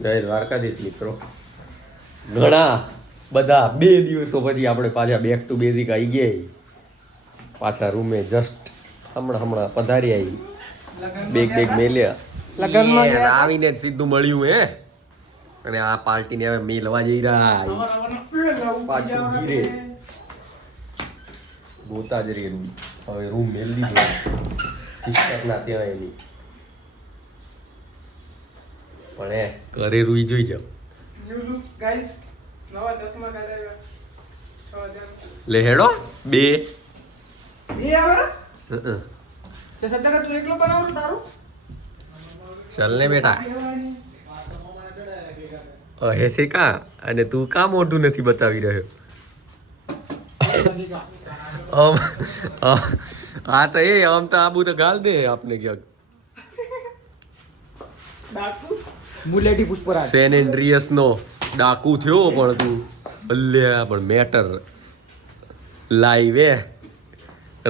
જય દ્વારકાધીશ મિત્રો. ઘણા બધા 2 દિવસો પછી આપણે પાછા બેક ટુ બેઝિક આવી ગયા. પાછા રૂમે જસ્ટ હમણાં પધારી આવી. બેગ મેલ્યા લગનમાં આવીને જ સીધું મળ્યું હે. અને આ પાર્ટીને હવે મેલવા જઈ રહ્યા. પાછું ગીરે ગોતા જ રે રૂમ. હવે રૂમ મેલ દીધો સિસ્ટરના ત્યાં એની. પણ એ ઘરે રૂઈ જોઈ જાવ. લે હેડો 2 ચાલ ને બેટા. હે છે કા અને તું કા મોઢું નથી બતાવી રહ્યો? હા તો એ આમ તો આબુ તો ગાલ દે આપને ક્યાંક. મુલેટી પુષ્પરાજ સેન એન્ડ્રિયસ નો ડાકુ થયો પણ તું અલ્યા પણ મેટર લાઈવ એ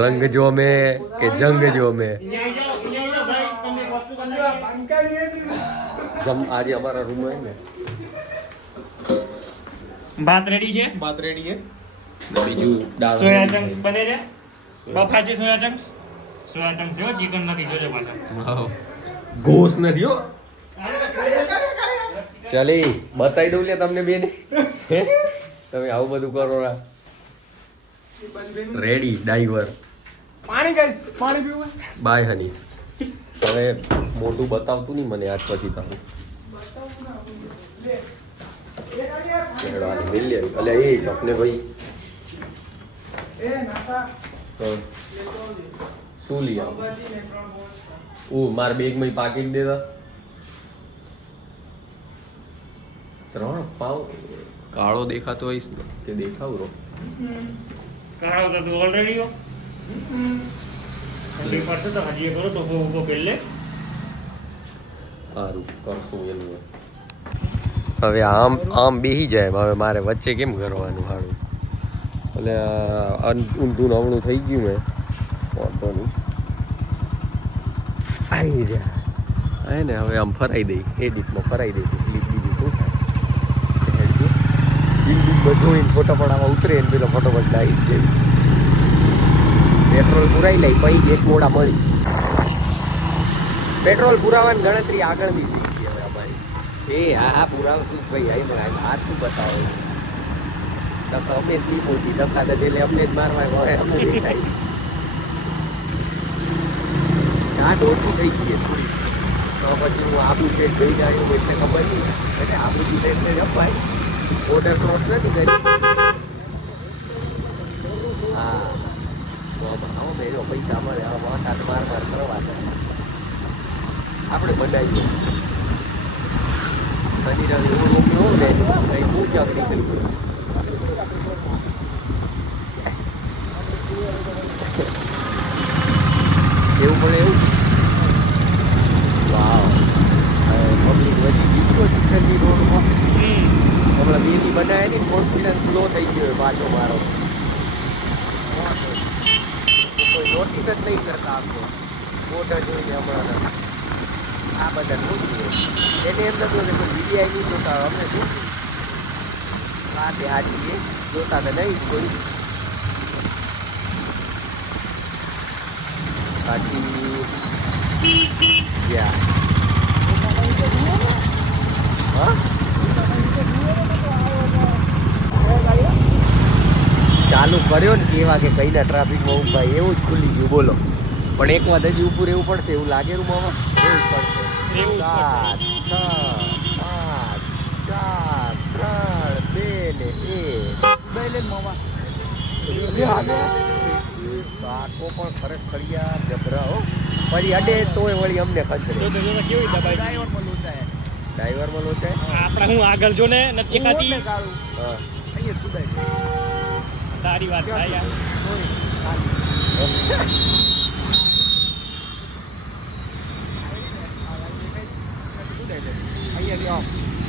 રંગ જો મે કે જંગ જો મે. આજે અમારા રૂમ હોય ને ભાત રેડી છે. બીજું દાળ સોયા ચંક્સ બને છે. બફા છે સોયા ચંક્સ. સોયા ચંક્સ છે ચિકન નથી જોજો પાછા. ઘોસ નથી હો. ચાલે બતાવી દઉં લે તમને બેને. તમે આવું બધું કરો રા. રેડી ડાઈવર પાણી ગાઈસ પાણી પીવું બાય હનીસ. હવે મોટું બતાવતું નહીં મને આજ પછી તારું. અલે એ જપને ભાઈ શું લઈ આવ? મારા બેગમાં પાકીટ દેતા 3 પાવ. કાળો દેખાતો હોઈશ ને કે દેખાવ રો કાળો તો તું ઓલરેડી હો. ઠંડી પડશે તો હજી કરો તો ઉભો પહેલે સારું કરશું એનું. હવે આમ બેહી જાય. હવે મારે વચ્ચે કેમ કરવાનું હાડું? એટલે ઊંધું નવણું થઈ ગયું મેં વાંધો નહીં. આવી રહ્યા હે ને. હવે આમ ફરાઈ દઈ એડિટમાં ફરાઈ દઈશું. ક્લિપ બીજું શું થાય બિલ્ડિંગમાં જોઈને ફોટો પડાવવા ઉતરે ને પેલો ફોટોફટ ડાઈ જ જાય. પેટ્રોલ પુરાઈ લઈ પછી એક મોડા મળી. પેટ્રોલ પુરાવાની ગણતરી આગળની થઈ ગઈ હવે અમારી. એ હા પુરાવશું ભાઈ. આઈ આ શું બતાવો? ધક્કા અમે જ નહીં પહોંચી. ધક્કા તો એટલે અમને જ મારવા હવે અમને દેખાય. આટ ઓછી થઈ ગઈ થોડી. તો પછી હું આબુ સેટ જઈને આવ્યો એટલે ખબર નહીં. એટલે આબુથી સેટ થઈ અપાય. બોર્ડર ક્રોસ નથી કરી. હા આવો મેળો પૈસા મળે. હવે હાથ માર કરવા આપણે બનાવીએ. શનિ રવિ હું હોઉં ને અહીં હું ક્યાંક નીકળી ગયો. એવું પડે એવું. વાવ પબ્લિક વધી દીધો ચિકનની રોડમાં. હમણાં બેની બનાવે ને કોન્ફિડન્સ લો થઈ ગયો પાછો મારો. કોઈ નોટિસ જ નહીં કરતા આપતો મોટા જોઈને હમણાં આ બધા નોટિસ એને એમ નથી કે કોઈ વીડિયા નહીં જોતા. અમને શું આ તે હાજી જોતા તો નહીં કોઈ. બાકી ચાલુ કર્યો ને કેવા કે કઈના ટ્રાફિકમાં ઉભા એવું જ ખુલી ગયું. બોલો પણ એક વાત હજી ઉપર એવું પડશે એવું લાગે રૂમમાં. એવું પડશે 7 6 5 4 3 2 ને 1 કાકો પણ ખરેખર યાર જબરા હો. ફરી અડે તોય વળી અમને ખંચરે. ડ્રાઈવરમાં લોચાય. આપણે હું આગળ જો ને નથી ખાતી. હા તારી વાત થાય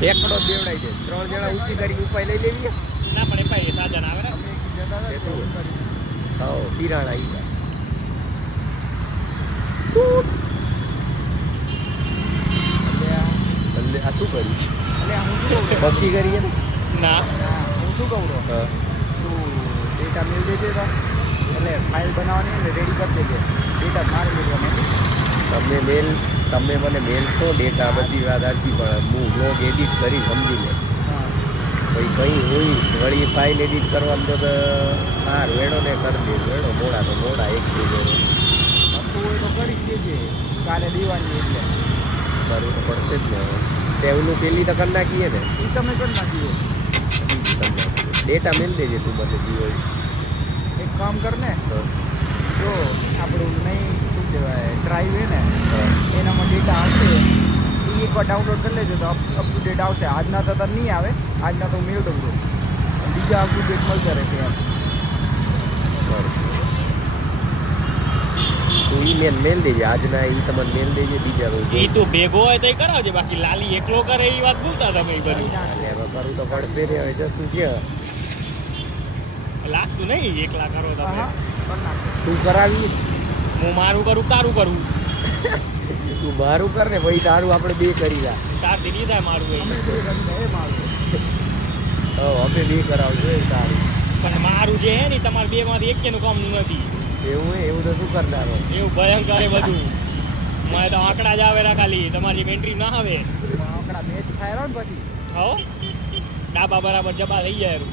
એકડો બેવડાઈ છે. 3 જણા ઊંચી કરીને ઉપાય લઈ લેવી ના પણ એપાય સાજન આવે ને. હા પિરાણા આવી જાય. આ શું કર્યું? એટલે હું શું કહું બકી કરીએ ને ના હા, હું શું કહું છું હા. તું ડેટા મેળ દેજે તો એટલે ફાઇલ બનાવવાની એટલે રેડી કરી દેજે ડેટા મારે મેળવાની તમે મને મેલશો ડેટા બધી વાત સાચી પણ હું બ્લોગ એડિટ કરી સમજી લે હા ભાઈ કઈ હોઈશ વળી ફાઇલ એડિટ કરવાનું તો હાર વેણો ને કરી દે વેણો મોડા તો મોડા એક બે વેણો તું હોય તો કરી જ દેજે કાલે દેવાની એટલે કરવું તો પડશે જ ને ટેવનું પેલી તો કરી નાખીએ ને એ તમે કરી નાખીએ ડેટા મેલ દેજે તું મને જીવો એક કામ કર ને જો આપણું નહીં શું કહેવાય ડ્રાઈવ હે ને એનામાં ડેટા આવશે એ એકવાર ડાઉનલોડ કરી લેજો તો અપ ટુ ડેટ આવશે આજના તો તને નહીં આવે આજના તો હું મેળ દઉં છું બીજા અપ ટુ ડેટ મળતા રહેશે એમ તું ઈમેલ મેલ દેજે આજના ઈ તમને મેલ દેજે બીજા રોજ એ તું ભેગો હોય તો કરાવજે બાકી લાલી એકલો કરે એ વાત ભૂલતા તમે એ બધું અને એમાં કરું તો પડશે ને હવે જશું ક્યાં લાગતું નહીં એકલા કરો તમે હા કરી નાખો તું કરાવીશ હું મારું કરું તારું કરું તું મારું કર ને ભાઈ તારું આપણે બે કરી લા તાર દીદી થાય મારું અમે એ બે કરીને એ મારું અમે બે કરાવજો એ તારું પણ મારું જે હે ને તમારે બે માંથી એકેનું કામનું નથી એવું હે એવું તો શું કરનારો એવું ભયંકર એ બધું મને તો આંકડા જ આવે ખાલી તમારી એન્ટ્રી ના આવે આંકડા મેચ થાય ને પછી હો ડાબા બરાબર જબા થઈ જાય એનું.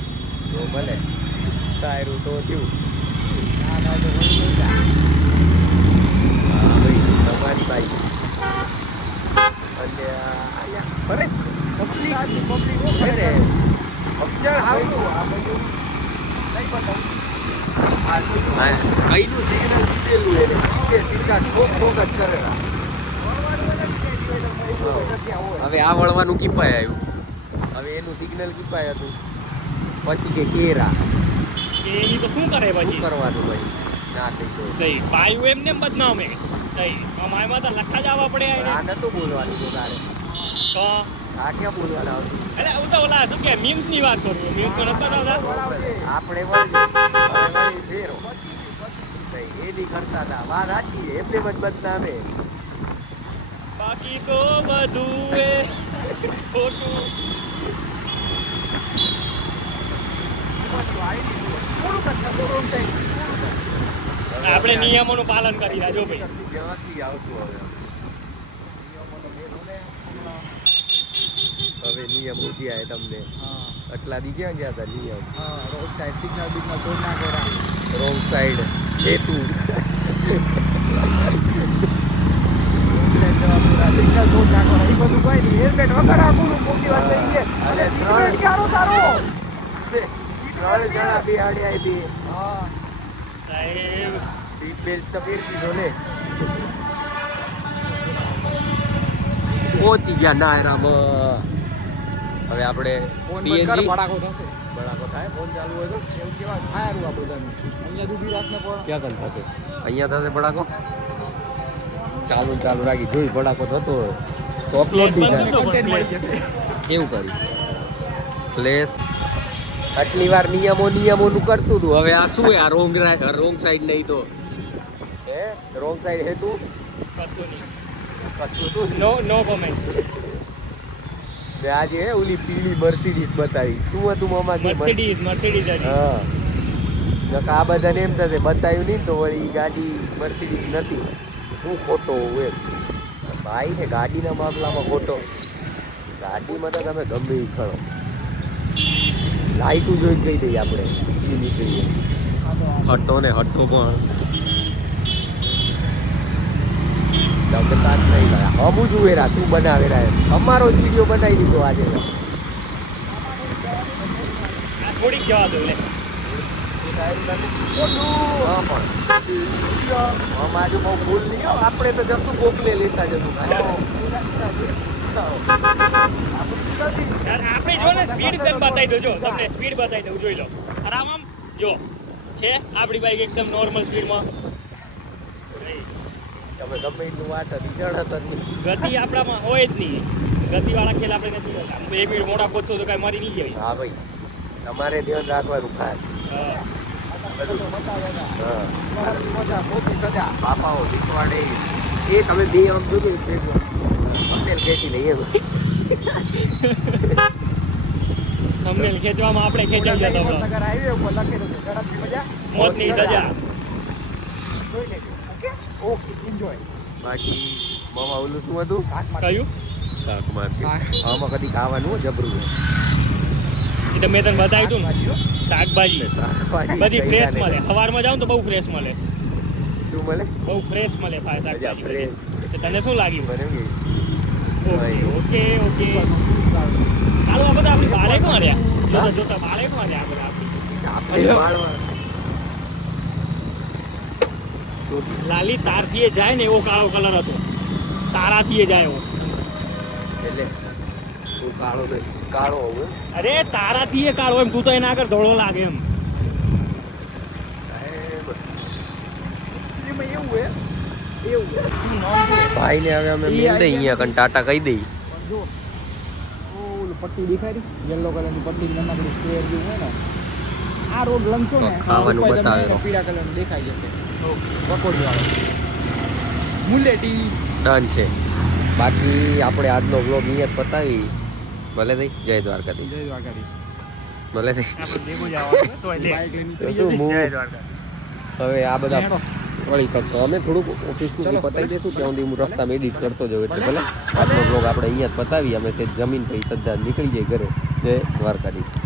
તો ભલે તારું તો થયું ના થાય તો વળી નહીં જાય હા ભાઈ તમારી બાઈ અને અહીંયા ફરે પબ્લિક પબ્લિક છે ને અબજાળ આવતું આ બધું નહીં બતાવું કઈનું સિગ્નલ દીધેલું એને સીધા ઠોક ઠોક જ કરેલા હવે આ વળવાનું કીપાય આવ્યું હવે એનું સિગ્નલ કીપાય હતું પછી કે કેરા કે એની તો શું કરે શું પછી કરવાનું ભાઈ ના થઈ તો તઈ પાયું એમને એમ બદનામે તઈ અમાયમાં તો લખા જ આવવા પડે આ નતું બોલવાનું તો તારે તો આ ક્યાં બોલવાનું આવતું એટલે હું તો ઓલા શું કે મીમ્સ ની વાત કરું મીમ્સ માં નતા આવતા આપણે વળી ફેરો એ બી કરતા હતા વાત સાચી છે એમને જ બદનામે બાકી તો બધું એ ખોટું આપણે નિયમોનું પાલન કરી રહ્યા જો ભાઈ ક્યાંથી આવશું હવે નિયમ ઉઠી આવે તમને આટલા દી ક્યાં ગયા હતા નિયમ રોડ સાઈડ સિગ્નલ બિગ્નલ તોડ ના કરા રોંગ સાઈડ હેતુ સિગ્નલ તોડ ના કરા એ બધું કોઈ નહીં હેલ્મેટ વગર આખું મોટી વાત થઈ છે અને સિગ્નલ ક્યારો તારો 3 જણા બિહાડ્યા હતી હા સાહેબ સીટ બેલ્ટ તો પહેરતી જો ને પહોંચી ગયા નાયરામાં હવે આપણે ફોન સીએનજી બંધ કર ભડાકો થશે બરાબર થાય ફોન ચાલુ હોય તો એવું કેવા થાયરું આ બધાનું અહીંયા દૂધી રાત ને પણ ક્યાં કન થશે અહીંયા થશે ભડાકો ચાલુ ને ચાલુ રાખી જોઈ ભડાકો થતો હોય તો અપલોડ બી થાય કન્ટેન્ટ મળી જશે કેવું કર્યું પ્લેસ આટલી વાર નિયમોનું કરતું હતું હવે આ શું આ રોંગ સાઈડ નહીં તો હે રોંગ સાઈડ હે તું કશું નહીં કશું તું નો કોમેન્ટ ને આજે હે ઓલી પીળી મર્સિડીઝ બતાવી શું હતું મામા કે મર્સિડીઝ હા નકા આ બધાને એમ થશે બતાવ્યું નહીં તો વળી ઈ ગાડી મર્સિડીઝ નથી હું ખોટો હોઉં એમ ભાઈ ને ગાડીના મામલામાં ખોટો ગાડીમાં તો તમે ગમે એ ખરો લાઈટું જોઈને કહી દઈએ આપણે ઈ નીકળીએ હટો ને હટો પણ દગતા જ નહીં ગયા હમું જુવેરા શું બનાવેરા એમ અમારો જ વિડીયો બનાવી દીધો આજે થોડીક જવા દો લે હા પણ અમારું બહુ ભૂલ નહીં હો. આપણે તો જશું કોકને લેતા જશું આપણે જો ને સ્પીડ તને બતાવી દો જો તમને સ્પીડ બતાવી દઉં જોઈ લો આરામ આમ જો છે આપણી બાઈક એકદમ નોર્મલ સ્પીડમાં તમે ગમે એટલું વાત હતી ચડત જ નહીં ગતિ આપણામાં હોય જ નહીં ગતિવાળા ખેલ આપણે નથી હોતા બે મિનિટ મોડા પહોંચતો તો કાંઈ મરી નહીં જાય હા ભાઈ તમારે ધ્યાન રાખવાનું ખાસ હા. હા બાપાઓ શીખવાડે એ તમે બે આમ જોજો પટેલ ખેંચી લઈએ થંબનેલ ખેંચવામાં આપણે ખેંચાઈ જતા બ્લોગ. હાઈવે ઉપર લખેલું છે ઝડપથી મજા મોતની સજા. જોઈ લેજો ઓકે ઓકે એન્જોય બાકી મામા ઓલું શું હતું કયું આમાં કદી ખાવાનું હો જબરું એ તો મેં તને બતાવ્યું તું ને શાકભાજી બધી ફ્રેશ મળે. સવારમાં જાઉં તો બહુ ફ્રેશ મળે, શું મળે બહુ ફ્રેશ મળે મજા શાકભાજી. ફ્રેશ તો તને શું લાગ્યું? બને કે ઓકે ઓકે ચાલો આ બધા આપણી બાળે કોણ રહ્યા? જોતા જોતા બાળે કોણ રહ્યા આ બધા આપણી? આપણે વાળવા લાલી તારથી એ જાય ને એવો કાળો કલર હતો, તારાથી એ જાય એવો. એટલે તું કાળો હોવું અરે તારાથી એ કાળો એમ, તું તો એના આગળ ધોળો લાગે એમ. એમાં એવું હે એવું હે શું નામ છે ભાઈ ને હવે અમે મિલ દઈ અહીંયા કન ટાટા કહી દઈ. પણ જો ઓલું પટ્ટી દેખાય યલો કલરની પટ્ટી નાનકડી સ્ક્વેર જેવું હોય ને આ રોડ લંચો ને ખાવાનું આ ઉપર તમને બતાવેલો. પીળા કલરનું દેખાઈ જશે પકોડી વાળો મુલેટી ડન છે. બાકી આપણે આજનો વ્લોગ અહીંયા જ પતાવી. ભલે થઈ જય દ્વારકાધીશ. જય દ્વારકાધીશ ભલે થઈ આપણે ભેગું જવાનું તો લે. બાઇક લઈને તો નીકળી શું જજે. હું જય દ્વારકા. હવે આ બધા હેડો. વળી તો અમે થોડુંક ઓફિસનું ચલો, પતાવી દઈશું ત્યાં સુધી હું રસ્તામાં એડિટ કરતો જાઉં એટલે ભલે. ભલે આજનો વ્લોગ આપણે અહીંયા જ પતાવી. અમે જમીન પછી સદ્ધા નીકળી જાય ઘરે. જય દ્વારકાધીશ.